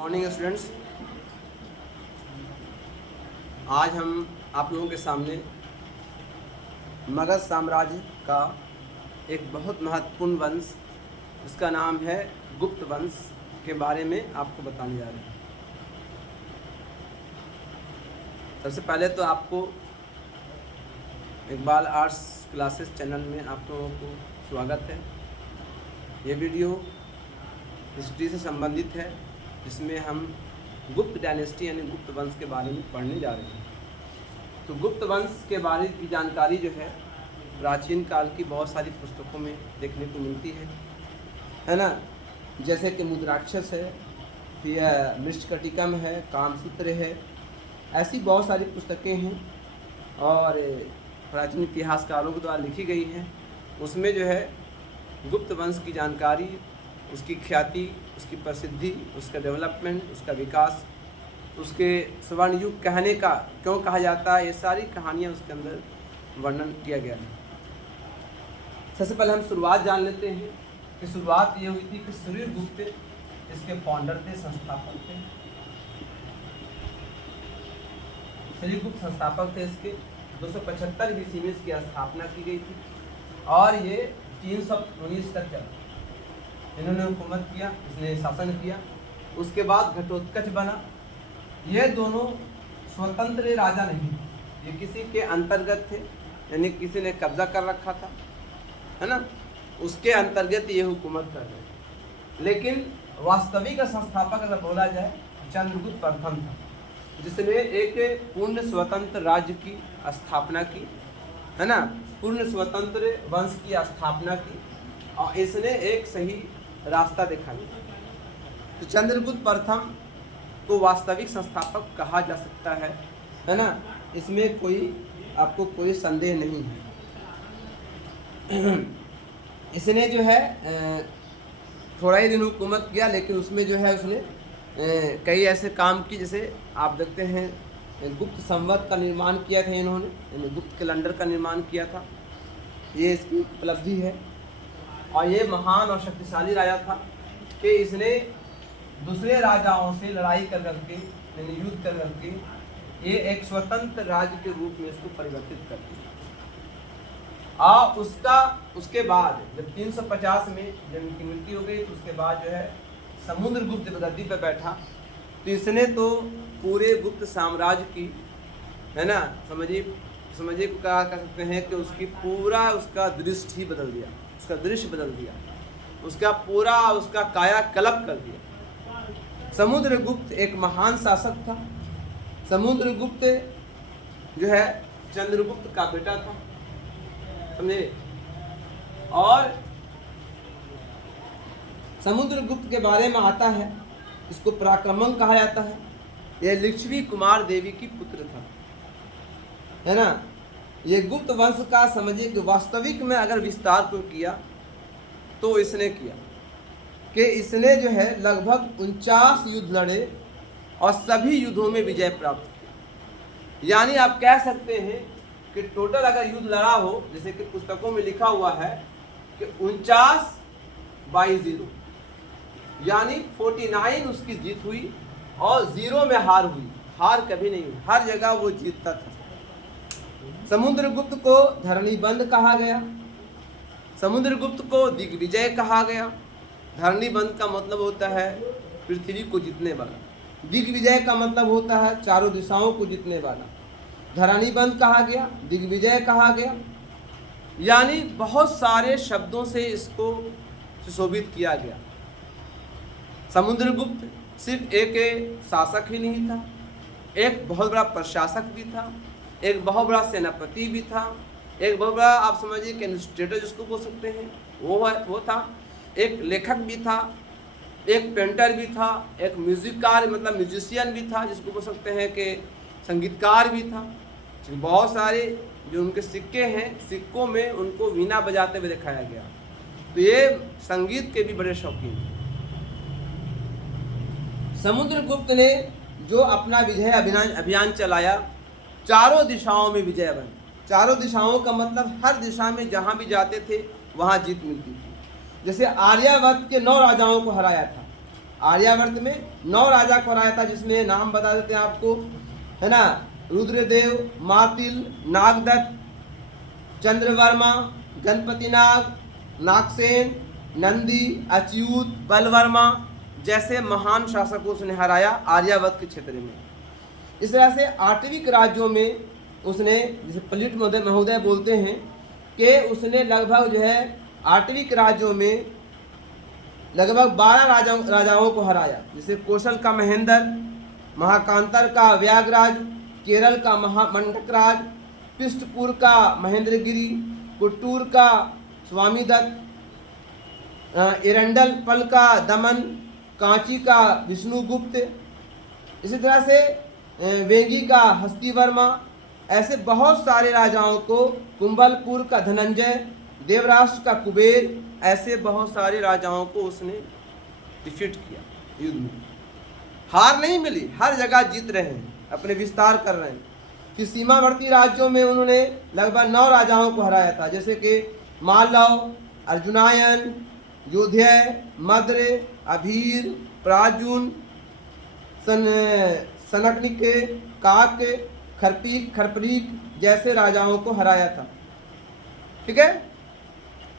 Morning students, आज हम आप लोगों के सामने मगध साम्राज्य का एक बहुत महत्वपूर्ण वंश, उसका नाम है गुप्त वंश के बारे में आपको बताने जा रहे हैं। सबसे पहले तो आपको इकबाल आर्ट्स क्लासेस चैनल में आप लोगों को स्वागत है। ये वीडियो हिस्ट्री से संबंधित है, जिसमें हम गुप्त डायनेस्टी यानी गुप्त वंश के बारे में पढ़ने जा रहे हैं। तो गुप्त वंश के बारे की जानकारी जो है प्राचीन काल की बहुत सारी पुस्तकों में देखने को मिलती है ना। जैसे कि मुद्राक्षस है, फिर मृच्छकटिकम है, कामसूत्र है, ऐसी बहुत सारी पुस्तकें हैं और प्राचीन इतिहासकारों के द्वारा लिखी गई हैं। उसमें जो है गुप्त वंश की जानकारी, उसकी ख्याति, उसकी प्रसिद्धि, उसका डेवलपमेंट, उसका विकास, उसके स्वर्ण युग कहने का क्यों कहा जाता है, ये सारी कहानियाँ उसके अंदर वर्णन किया गया है। सबसे पहले हम शुरुआत जान लेते हैं कि शुरुआत ये हुई थी कि सूर्यगुप्त इसके फाउंडर थे, संस्थापक थे। सूर्यगुप्त संस्थापक थे। इसके 275 ईस्वी में इसकी स्थापना की गई थी और ये 319 तक चला। इन्होंने हुकूमत किया, इसने शासन किया। उसके बाद घटोत्कच बना। ये दोनों स्वतंत्र राजा नहीं, ये किसी के अंतर्गत थे, यानी किसी ने कब्जा कर रखा था, है ना, उसके अंतर्गत ये हुकूमत कर रहे थे। लेकिन वास्तविक संस्थापक अगर बोला जाए चंद्रगुप्त प्रथम था, जिसने एक पूर्ण स्वतंत्र राज्य की स्थापना की, है ना, पूर्ण स्वतंत्र वंश की स्थापना की और इसने एक सही रास्ता दिखाया। तो चंद्रगुप्त प्रथम को वास्तविक संस्थापक कहा जा सकता है ना, इसमें आपको कोई संदेह नहीं है। इसने जो है थोड़ा ही दिन हुकूमत किया, लेकिन उसमें जो है उसने कई ऐसे काम किए, जैसे आप देखते हैं गुप्त संवत का निर्माण किया था इन्होंने, गुप्त कैलेंडर का निर्माण किया था। ये इसकी उपलब्धि है और ये महान और शक्तिशाली राजा था कि इसने दूसरे राजाओं से लड़ाई कर करके, यानी युद्ध कर करके ये एक स्वतंत्र राज्य के रूप में इसको परिवर्तित कर दिया। और उसके बाद जब 350 में जब इनकी मृत्यु हो गई, तो उसके बाद जो है समुद्रगुप्त गद्दी पर बैठा। तो इसने तो पूरे गुप्त साम्राज्य की, है ना, समझिए को कहा कर सकते हैं कि उसका दृष्टि ही बदल दिया, उसका दृश्य बदल दिया, उसका कायाकल्प कर दिया। समुद्रगुप्त एक महान शासक था। समुद्रगुप्त जो है चंद्रगुप्त का बेटा था, समझे। और समुद्रगुप्त के बारे में आता है, इसको पराक्रमण कहा जाता है। यह लक्ष्मी कुमार देवी की पुत्र था, है ना। ये गुप्त वंश का समझिए कि वास्तविक में अगर विस्तार को किया तो इसने किया कि इसने जो है लगभग 49 युद्ध लड़े और सभी युद्धों में विजय प्राप्त किया। यानी आप कह सकते हैं कि टोटल अगर युद्ध लड़ा हो, जैसे कि पुस्तकों में लिखा हुआ है कि 49/0, यानी 49 उसकी जीत हुई और 0 में हार हुई। हार कभी नहीं हुई, हर जगह वो जीतता था। समुद्रगुप्त को धरणीबंध कहा गया, समुद्रगुप्त को दिग्विजय कहा गया। धरणीबंध का मतलब होता है पृथ्वी को जीतने वाला, दिग्विजय का मतलब होता है चारों दिशाओं को जीतने वाला। धरणीबंध कहा गया, दिग्विजय कहा गया, यानी बहुत सारे शब्दों से इसको सुशोभित किया गया। समुद्रगुप्त सिर्फ एक शासक ही नहीं था, एक बहुत बड़ा प्रशासक भी था, एक बहुत बड़ा सेनापति भी था, एक बहुत बड़ा आप समझिए कि एडमिनिस्ट्रेटर जिसको बोल सकते हैं वो था, एक लेखक भी था, एक पेंटर भी था, एक म्यूजिकार मतलब म्यूजिशियन भी था, जिसको बोल सकते हैं कि संगीतकार भी था। बहुत सारे जो उनके सिक्के हैं, सिक्कों में उनको वीणा बजाते हुए दिखाया गया। तो ये संगीत के भी बड़े शौकीन थे। समुद्रगुप्त ने जो अपना विजय अभियान चलाया, चारों दिशाओं में विजय बनी। चारों दिशाओं का मतलब हर दिशा में जहाँ भी जाते थे वहाँ जीत मिलती थी। जैसे आर्यावर्त के 9 राजाओं को हराया था, आर्यावर्त में 9 राजा को हराया था, जिसमें नाम बता देते हैं आपको, है ना, रुद्रदेव, मातिल, नागदत्त, चंद्रवर्मा, गणपति नाग, नागसेन, नंदी, अच्युत, बलवर्मा जैसे महान शासकों को उसने हराया आर्यावर्त के क्षेत्र में। इस तरह से आठवीं राज्यों में उसने, जिसे प्लेट महोदय बोलते हैं, कि उसने लगभग जो है आठवीं राज्यों में लगभग 12 राजाओं को हराया, जैसे कौशल का महेंद्र, महाकांतर का व्यागराज, केरल का मंडकराज, पृष्ठपुर का महेंद्रगिरी, कुट्टूर का स्वामीदत्त, एरंडल पल का दमन, कांची का विष्णुगुप्त, इसी तरह से वेंगी का हस्तिवर्मा, ऐसे बहुत सारे राजाओं को, कुंभलपुर का धनंजय, देवराष्ट्र का कुबेर, ऐसे बहुत सारे राजाओं को उसने डिफीट किया युद्ध में। हार नहीं मिली, हर जगह जीत रहे हैं, अपने विस्तार कर रहे हैं। फिर सीमावर्ती राज्यों में उन्होंने लगभग 9 राजाओं को हराया था, जैसे कि मालव, अर्जुनायन, योध्या, मद्र, अभीर, प्राजुन, सनकनिक, काक, खरपरीक जैसे राजाओं को हराया था। ठीक है।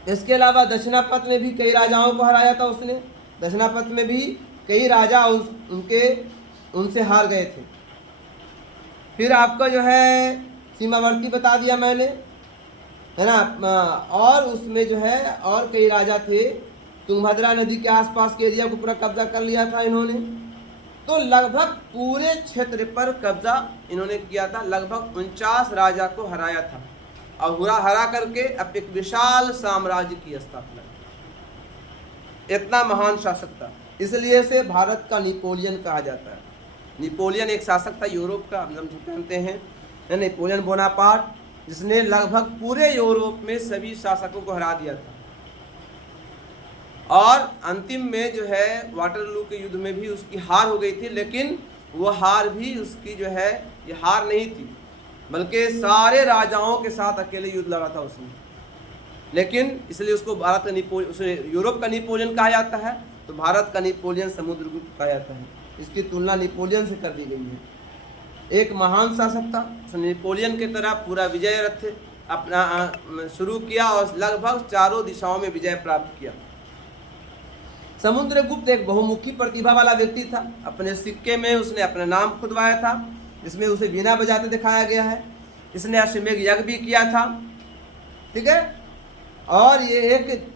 इसके अलावा दक्षिणापथ में भी कई राजाओं को हराया था उसने। दक्षिणापथ में भी कई राजा उनसे हार गए थे। फिर आपका जो है सीमावर्ती बता दिया मैंने, है ना, और उसमें जो है और कई राजा थे। तुंगभद्रा नदी के आसपास के एरिया को पूरा कब्जा कर लिया था इन्होंने। तो लगभग पूरे क्षेत्र पर कब्जा इन्होंने किया था, लगभग 49 राजा को हराया था और हरा करके अब एक विशाल साम्राज्य की स्थापना। इतना महान शासक था, इसलिए इसे भारत का नेपोलियन कहा जाता है। नेपोलियन एक शासक था यूरोप का, हम जानते हैं, नेपोलियन बोनापार्ट, जिसने लगभग पूरे यूरोप में सभी शासकों को हरा दिया था। और अंतिम में जो है वाटरलू के युद्ध में भी उसकी हार हो गई थी, लेकिन वो हार भी उसकी जो है ये हार नहीं थी, बल्कि सारे राजाओं के साथ अकेले युद्ध लड़ा था उसने। लेकिन इसलिए उसको भारत का उसे यूरोप का नेपोलियन कहा जाता है, तो भारत का नेपोलियन समुद्रगुप्त कहा जाता है। इसकी तुलना नेपोलियन से कर दी गई है। एक महान शासक था, उसने नेपोलियन की तरह पूरा विजय रथ अपना शुरू किया और लगभग चारों दिशाओं में विजय प्राप्त किया। समुद्रगुप्त एक बहुमुखी प्रतिभा वाला व्यक्ति था। अपने सिक्के में उसने अपना नाम खुदवाया था, जिसमें उसे वीणा बजाते दिखाया गया है। इसने अश्वमेघ यज्ञ भी किया था। ठीक है। और ये एक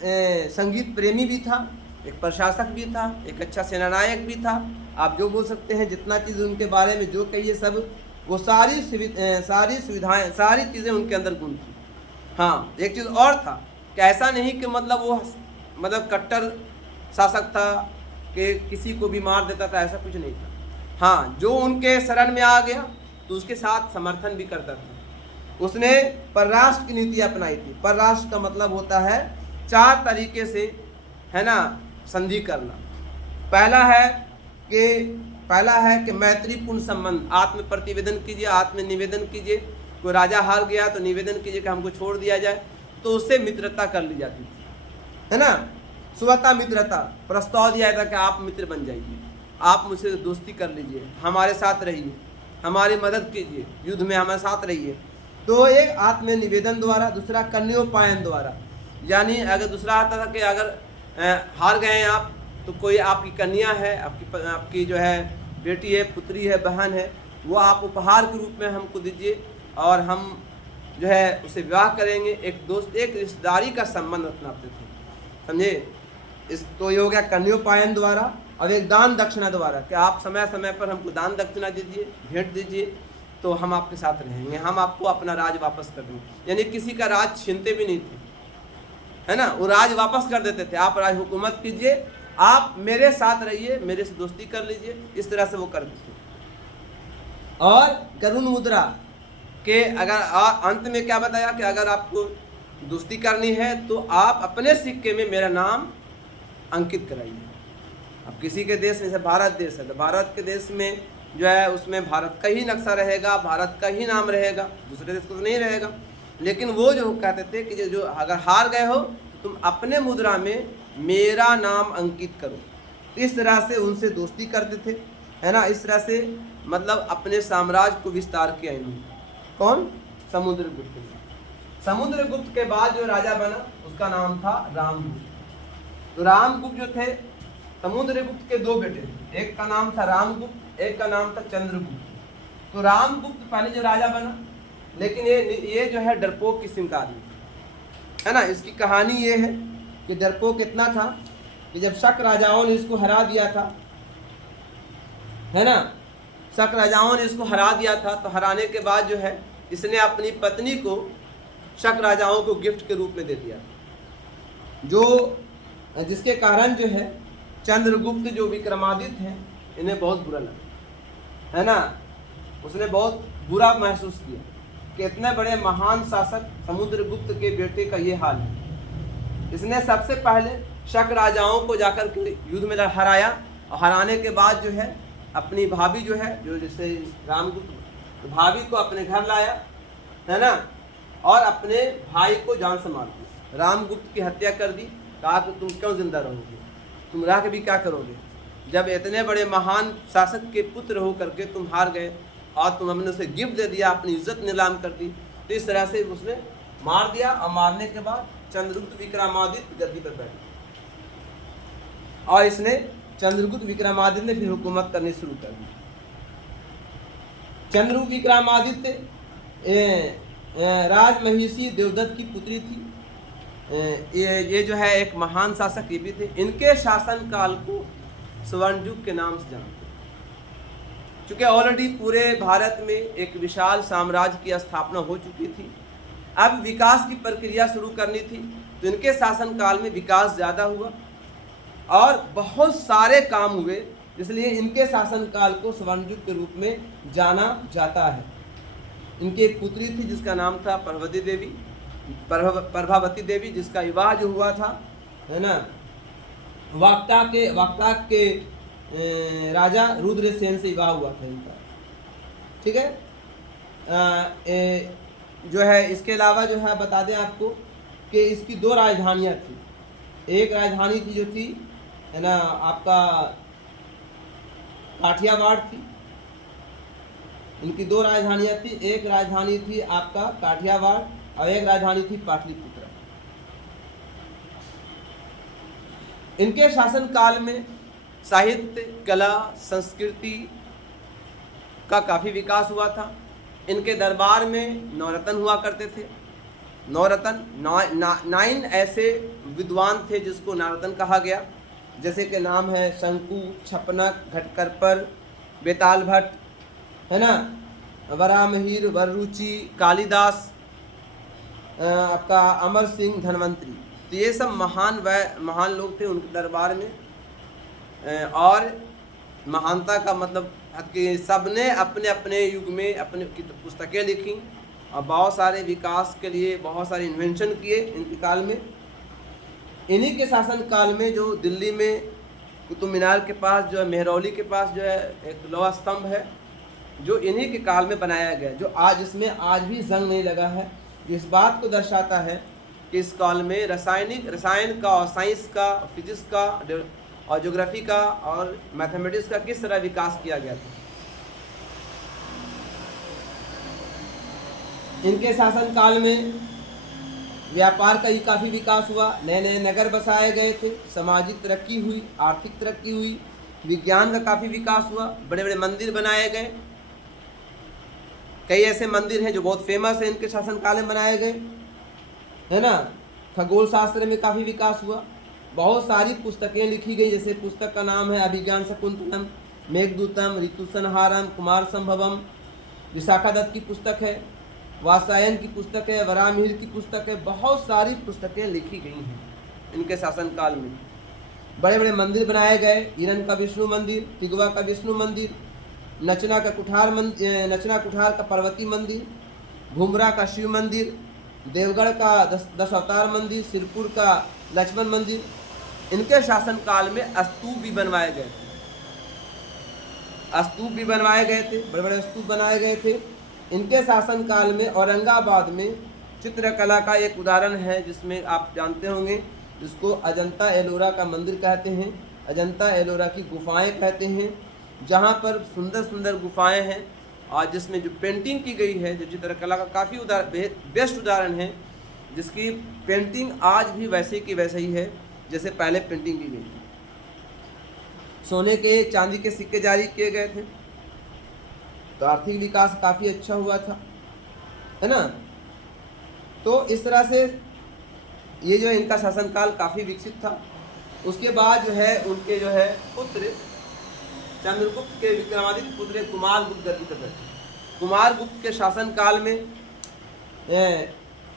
संगीत प्रेमी भी था, एक प्रशासक भी था, एक अच्छा सेनानायक भी था। आप जो बोल सकते हैं, जितना चीज़ उनके बारे में जो कहिए सब, वो सारी सुविधाएं, सारी चीज़ें उनके अंदर गुण थी। हाँ, एक चीज़ और था कि ऐसा नहीं कि मतलब वो कट्टर शासक था कि किसी को भी मार देता था, ऐसा कुछ नहीं था। हाँ, जो उनके शरण में आ गया तो उसके साथ समर्थन भी करता था। उसने परराष्ट्र की नीति अपनाई थी। परराष्ट्र का मतलब होता है 4 तरीके से, है ना, संधि करना। पहला है कि मैत्रीपूर्ण संबंध, आत्म प्रतिवेदन कीजिए, आत्मनिवेदन कीजिए। कोई राजा हार गया तो निवेदन कीजिए कि हमको छोड़ दिया जाए, तो उससे मित्रता कर ली जाती थी, है ना। स्वता मित्रता, प्रस्ताव दिया था कि आप मित्र बन जाइए, आप मुझसे दोस्ती कर लीजिए, हमारे साथ रहिए, हमारी मदद कीजिए, युद्ध में हमारे साथ रहिए। तो एक आत्मनिवेदन द्वारा। दूसरा कन्योपायन द्वारा, यानी अगर दूसरा आता था कि अगर हार गए हैं आप, तो कोई आपकी कन्या है, आपकी जो है बेटी है, पुत्री है, बहन है, वो आप उपहार के रूप में हमको दीजिए और हम जो है उसे विवाह करेंगे। एक रिश्तेदारी का संबंध अपनाते थे, समझे। तो ये हो गया कन्योपायन द्वारा। अब एक दान दक्षिणा द्वारा, कि आप समय समय पर हमको दान दक्षिणा दीजिए, भेंट दीजिए, तो हम आपके साथ रहेंगे, हम आपको अपना राज वापस कर देंगे। यानी किसी का राज छीनते भी नहीं थे, है ना, वो राज वापस कर देते थे। आप राज हुकूमत कीजिए, आप मेरे साथ रहिए, मेरे से दोस्ती कर लीजिए, इस तरह से वो कर देते। और करुण मुद्रा के अगर अंत में क्या बताया कि अगर आपको दोस्ती करनी है तो आप अपने सिक्के में मेरा नाम अंकित कराइए। अब किसी के देश, जैसे भारत देश है, तो भारत के देश में जो है उसमें भारत का ही नक्शा रहेगा, भारत का ही नाम रहेगा, दूसरे देश को तो नहीं रहेगा। लेकिन वो जो कहते थे कि जो अगर हार गए हो तो तुम अपने मुद्रा में मेरा नाम अंकित करो, इस तरह से उनसे दोस्ती करते थे, है ना। इस तरह से मतलब अपने साम्राज्य को विस्तार किया इन्होंने। कौन? समुद्रगुप्त ने। समुद्रगुप्त के बाद जो राजा बना उसका नाम था रामगुप्त। तो रामगुप्त जो थे, समुद्रगुप्त के दो बेटे थे, एक का नाम था रामगुप्त, एक का नाम था चंद्रगुप्त। तो रामगुप्त पहले जो राजा बना, लेकिन ये जो है डरपोक किस्म का आदमी, है ना। इसकी कहानी ये है कि डरपोक कितना था कि जब शक राजाओं ने इसको हरा दिया था, है ना, शक राजाओं ने इसको हरा दिया था, तो हराने के बाद जो है इसने अपनी पत्नी को शक राजाओं को गिफ्ट के रूप में दे दिया, जो जिसके कारण जो है चंद्रगुप्त जो विक्रमादित्य हैं इन्हें बहुत बुरा लगा, है ना। उसने बहुत बुरा महसूस किया कि इतने बड़े महान शासक समुद्रगुप्त के बेटे का ये हाल है। इसने सबसे पहले शक राजाओं को जाकर के युद्ध में हराया, और हराने के बाद जो है अपनी भाभी जो है, जो जैसे रामगुप्त भाभी को अपने घर लाया, है ना, और अपने भाई को जान से मार दिया। रामगुप्त की हत्या कर दी। कहा कि तुम क्यों जिंदा रहोगे, तुम रह के भी क्या करोगे, जब इतने बड़े महान शासक के पुत्र हो करके तुम हार गए और तुम हमने उसे गिफ्ट दे दिया, अपनी इज्जत नीलाम कर दी। तो इस तरह से उसने मार दिया, और मारने के बाद चंद्रगुप्त विक्रमादित्य गद्दी पर बैठे, और इसने चंद्रगुप्त विक्रमादित्य ने फिर हुकूमत करनी शुरू कर दी। चंद्रगुप्त विक्रमादित्य राजमहिषी देवदत्त की पुत्री थी। ये जो है एक महान शासक ये भी थे। इनके शासन काल को स्वर्ण युग के नाम से जानते हैं, क्योंकि ऑलरेडी पूरे भारत में एक विशाल साम्राज्य की स्थापना हो चुकी थी। अब विकास की प्रक्रिया शुरू करनी थी, तो इनके शासन काल में विकास ज़्यादा हुआ और बहुत सारे काम हुए, इसलिए इनके शासन काल को स्वर्ण युग के रूप में जाना जाता है। इनकी एक पुत्री थी जिसका नाम था प्रभावती देवी, जिसका विवाह जो हुआ था, है ना, वाक्ताक के राजा रुद्रसेन से विवाह हुआ था इनका, ठीक है। जो है इसके अलावा जो है बता दें आपको कि इसकी दो राजधानियाँ थी। एक राजधानी थी जो थी, है ना, आपका काठियावाड़ थी। इनकी दो राजधानियाँ थी, एक राजधानी थी आपका काठियावाड़ और एक राजधानी थी पाटलिपुत्र। इनके शासन काल में साहित्य, कला, संस्कृति का काफ़ी विकास हुआ था। इनके दरबार में नवरत्न हुआ करते थे। नवरत्न 9 ऐसे विद्वान थे जिसको नवरत्न कहा गया, जैसे कि नाम है शंकु, छपनक, घटकरपर, बेताल भट्ट, है ना, वरामहीर, वररुचि, कालिदास, आपका अमर सिंह, धनवंतरी। तो ये सब महान लोग थे उनके दरबार में। और महानता का मतलब कि सबने अपने अपने युग में अपने पुस्तकें लिखी और बहुत सारे विकास के लिए बहुत सारे इन्वेंशन किए इनके काल में। इन्हीं के शासन काल में जो दिल्ली में कुतुब मीनार के पास जो है, मेहरौली के पास जो है एक लोहा स्तंभ है, जो इन्हीं के काल में बनाया गया, जो आज इसमें आज भी जंग नहीं लगा है। इस बात को दर्शाता है कि इस काल में रसायन का और साइंस का, फिजिक्स का और ज्योग्राफी का और मैथमेटिक्स का किस तरह विकास किया गया था। इनके शासन काल में व्यापार का ही काफ़ी विकास हुआ, नए नए नगर बसाए गए थे, सामाजिक तरक्की हुई, आर्थिक तरक्की हुई, विज्ञान का काफ़ी विकास हुआ, बड़े बड़े मंदिर बनाए गए। कई ऐसे मंदिर हैं जो बहुत फेमस है इनके शासन काल में बनाए गए, है ना। खगोल शास्त्र में काफ़ी विकास हुआ, बहुत सारी पुस्तकें लिखी गई, जैसे पुस्तक का नाम है अभिज्ञान शकुंतलम, मेघदूतम, ऋतुसंहारम, कुमार संभवम, विशाखा दत्त की पुस्तक है, वात्सायन की पुस्तक है, वरामिहिर की पुस्तक है। बहुत सारी पुस्तकें लिखी गई हैं इनके शासन काल में। बड़े बड़े मंदिर बनाए गए, हिरन का विष्णु मंदिर, तिगवा का विष्णु मंदिर, नचना कुठार का पार्वती मंदिर, घुमरा का शिव मंदिर, देवगढ़ का दस अवतार मंदिर, सिरपुर का लक्ष्मण मंदिर। इनके शासन काल में स्तूप भी बनवाए गए थे, बड़े बड़े स्तूप बनाए गए थे। इनके शासन काल में औरंगाबाद में चित्रकला का एक उदाहरण है, जिसमें आप जानते होंगे, जिसको अजंता एलोरा का मंदिर कहते हैं। अजंता एलोरा की गुफाएं कहते हैं, जहाँ पर सुंदर सुंदर गुफाएं हैं और जिसमें जो पेंटिंग की गई है, जो चित्रकला का काफ़ी बेस्ट उदाहरण है, जिसकी पेंटिंग आज भी वैसे की वैसे ही है जैसे पहले पेंटिंग की गई थी। सोने के चांदी के सिक्के जारी किए गए थे, तो आर्थिक विकास काफ़ी अच्छा हुआ था, है ना। तो इस तरह से ये जो है इनका शासनकाल काफ़ी विकसित था। उसके बाद जो है उनके जो है पुत्र चंद्रगुप्त के विक्रमादित्य पुत्र कुमारगुप्त गद्दी पर बैठे। कुमारगुप्त के शासनकाल में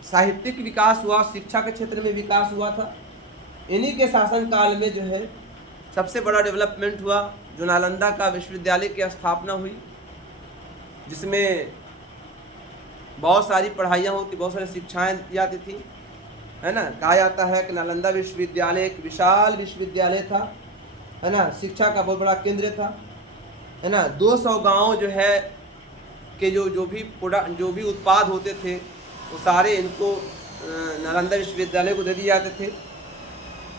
साहित्यिक विकास हुआ, शिक्षा के क्षेत्र में विकास हुआ था। इन्हीं के शासनकाल में जो है सबसे बड़ा डेवलपमेंट हुआ, जो नालंदा का विश्वविद्यालय की स्थापना हुई, जिसमें बहुत सारी पढ़ाइयाँ होती, बहुत सारी शिक्षाएँ दी जाती थी, है ना। कहा जाता है कि नालंदा विश्वविद्यालय एक विशाल विश्वविद्यालय था, है ना, शिक्षा का बहुत बड़ा केंद्र था, है ना। 200 गांव जो है के जो भी उत्पाद होते थे वो सारे इनको नालंदा विश्वविद्यालय को दे दिए जाते थे।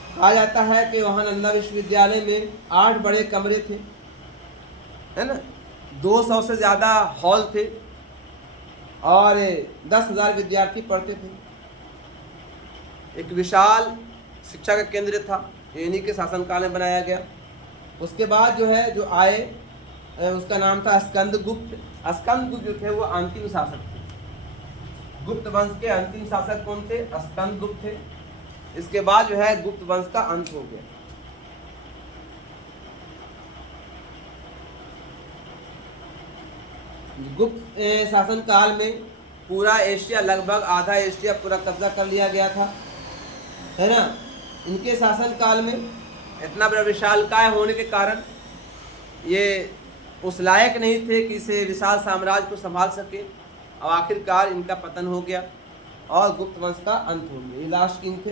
कहा जाता है कि वहाँ नालंदा विश्वविद्यालय में 8 बड़े कमरे थे, है ना, 200 से ज़्यादा हॉल थे और 10,000 विद्यार्थी पढ़ते थे। एक विशाल शिक्षा का केंद्र था, इन्हीं के शासनकाल में बनाया गया। उसके बाद जो है जो आए, उसका नाम था स्कंदगुप्त। स्कंदगुप्त जो थे वो अंतिम शासक थे। गुप्त वंश के अंतिम शासक कौन थे? स्कंदगुप्त थे। इसके बाद जो है गुप्त वंश का अंत हो गया। गुप्त शासनकाल में पूरा एशिया, लगभग आधा एशिया पूरा कब्जा कर लिया गया था, है ना। इनके शासनकाल में इतना बड़ा विशालकाय होने के कारण ये उस लायक नहीं थे कि इसे विशाल साम्राज्य को संभाल सके, और आखिरकार इनका पतन हो गया और गुप्त वंश का अंत हो गया। ये लास्ट किंग थे।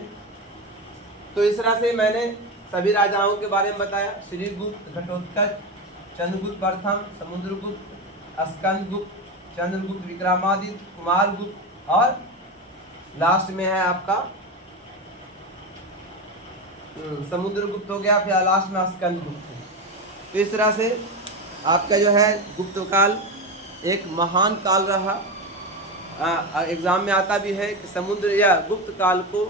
तो इस तरह से मैंने सभी राजाओं के बारे में बताया, श्रीगुप्त, घटोत्कच, चंद्रगुप्त प्रथम, समुद्रगुप्त, स्कंदगुप्त, चंद्रगुप्त, विक्रमादित्य, कुमारगुप्त, और लास्ट में है आपका समुद्रगुप्त हो गया, फिर लास्ट में स्कंदगुप्त है। तो इस तरह से आपका जो है गुप्त काल एक महान काल रहा। एग्जाम में आता भी है कि समुद्र या गुप्त काल को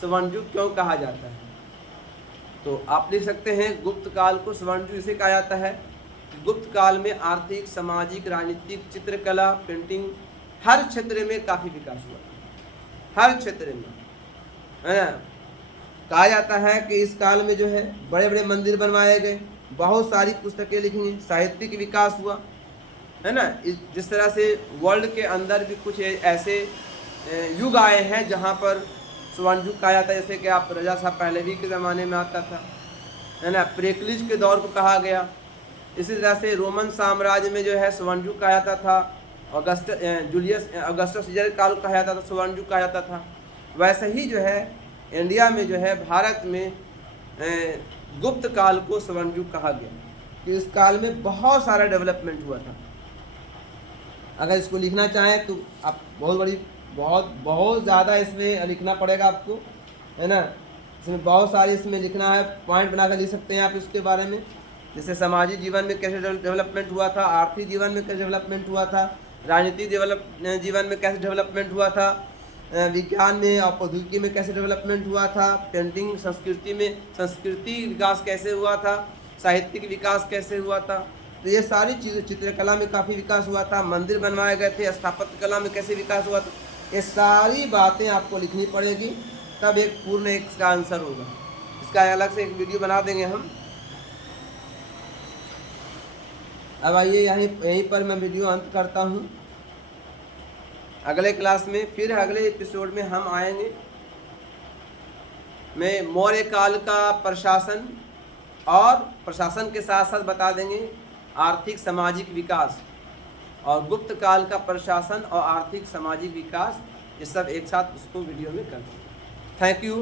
स्वर्ण युग क्यों कहा जाता है, तो आप लिख सकते हैं गुप्त काल को स्वर्ण युग इसे कहा जाता है। गुप्त काल में आर्थिक, सामाजिक, राजनीतिक, चित्रकला, पेंटिंग, हर क्षेत्र में काफ़ी विकास हुआ, हर क्षेत्र में, है ना। कहा जाता है कि इस काल में जो है बड़े बड़े मंदिर बनवाए गए, बहुत सारी पुस्तकें लिखी गई, साहित्यिक विकास हुआ, है ना। जिस तरह से वर्ल्ड के अंदर भी कुछ ऐसे युग आए हैं जहाँ पर स्वर्ण युग कहा जाता है, जैसे कि आप राजा साहब पहलवी के ज़माने में आता था, है ना, पेरिक्लिस के दौर को कहा गया। इसी तरह से रोमन साम्राज्य में जो है स्वर्ण युग कहा जाता था, अगस्टस सीजर काल कहा जाता था, स्वर्ण युग कहा जाता था। वैसे ही जो है इंडिया में जो है भारत में गुप्त काल को स्वर्ण युग कहा गया कि इस काल में बहुत सारा डेवलपमेंट हुआ था। अगर इसको लिखना चाहें तो आप बहुत ज़्यादा इसमें लिखना पड़ेगा आपको, है ना। इसमें बहुत सारी इसमें लिखना है, पॉइंट बनाकर लिख सकते हैं आप इसके बारे में, जैसे सामाजिक जीवन में कैसे डेवलपमेंट हुआ था, आर्थिक जीवन में कैसे डेवलपमेंट हुआ था, राजनीतिक जीवन में कैसे डेवलपमेंट हुआ था, विज्ञान में और प्रौद्योगिकी में कैसे डेवलपमेंट हुआ था, पेंटिंग संस्कृति में संस्कृति विकास कैसे हुआ था, साहित्यिक विकास कैसे हुआ था। तो ये सारी चीज़ें, चित्रकला में काफ़ी विकास हुआ था, मंदिर बनवाए गए थे, स्थापत्य कला में कैसे विकास हुआ था, ये सारी बातें आपको लिखनी पड़ेगी, तब एक पूर्ण इसका आंसर होगा। इसका अलग से एक वीडियो बना देंगे हम। अब आइए यहीं पर मैं वीडियो अंत करता हूँ। अगले क्लास में फिर अगले एपिसोड में हम आएंगे। मैं मौर्य काल का प्रशासन और प्रशासन के साथ साथ बता देंगे आर्थिक सामाजिक विकास, और गुप्त काल का प्रशासन और आर्थिक सामाजिक विकास, ये सब एक साथ उसको वीडियो में कर देंगे। Thank you.